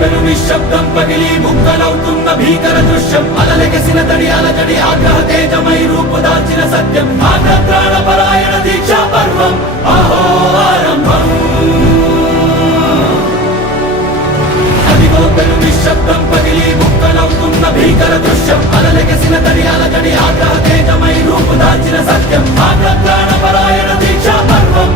పెను నిశ్శబ్దం పగిలి ముక్కలవుతున్న భీకర దృశ్యం అలలెగసిన తడి అలజడి ఆగ్రహ తేజమై రూపుదాల్చిన సత్యం ఆగ్రహ పరాయణ దీక్షా పర్వం అహో ఆరంభం అదిగో పెను నిశ్శబ్దం పగిలి ముక్కలవుతున్న భీకర దృశ్యం అలలెగసిన తడి అలజడి ఆగ్రహ తేజమై రూపుదాల్చిన సత్యం ఆగ్రహ పరాయణ దీక్షా పర్వం